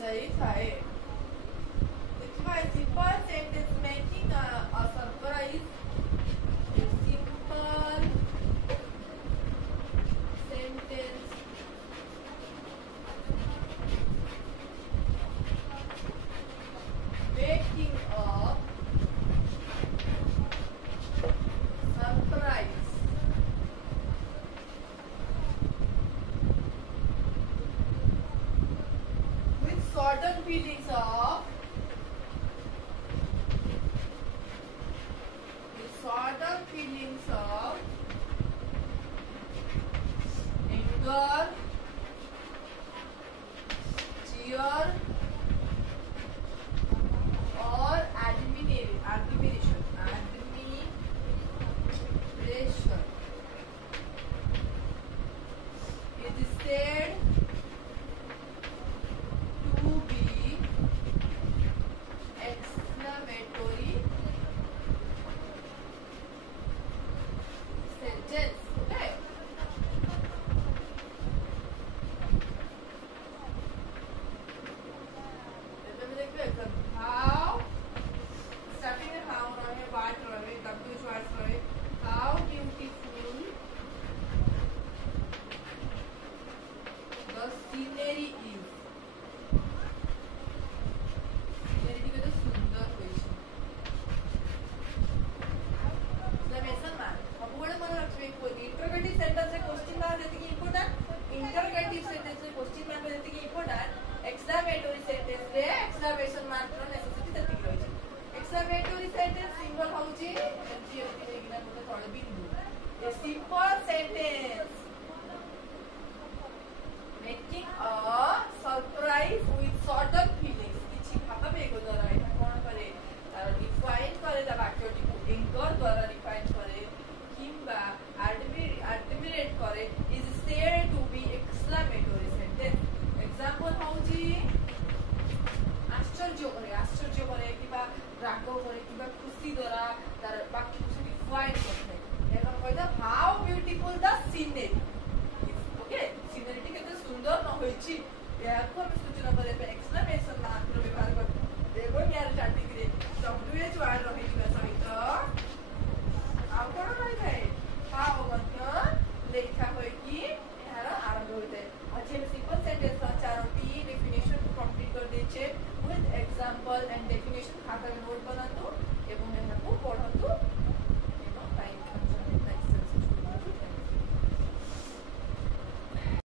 ଯାଇଥାଏ। ଦେଖିବା simple sentence making a surprise. A simple sentence making a surprise with certain feelings of anger, cheer, or admiration. It is said to be exclamatory sentence. Okay. How, starting with how, what, W words, how beautiful the scenery is. Scenery केते सुंदर होई छै। Exclamation mark अब बड़े मन रखबे को interrogative sentence से क्वेश्चन मार्क देती की इंपोर्टेंट, इंटरोगेटिव सेंटेंस से क्वेश्चन मार्क देती की इंपोर्टेंट, एक्सक्लेमेटरी सेंटेंस रे एक्सक्लेमेशन मार्क रो नेसेसिटी देती की रहै छै। एक्सक्लेमेटरी सेंटेंस सिंबल होउची एमजी लेकिन मते थोड़े बिंदु। A simple sentence making a surprise with certain feelings किछि भाव बेग द्वारा एटा कोन करे डिफाइन करे ता वाक्यटी को एंकर द्वारा डिफाइन करे किंबा admirate करे is said to be exclamatory sentence. Example होउची आश्चर्य करे किबा राग करे किबा खुशी द्वारा तार वाक्य को डिफाइन करे एकर कहता how beautiful the scenery. Okay, scenery केते सुंदर न होईची याको हम सूचना करे पे एक्सक्लेमेशन मार्क रो व्यवहार कर देबो यार स्टार्टिंग रे WH वर्ड रही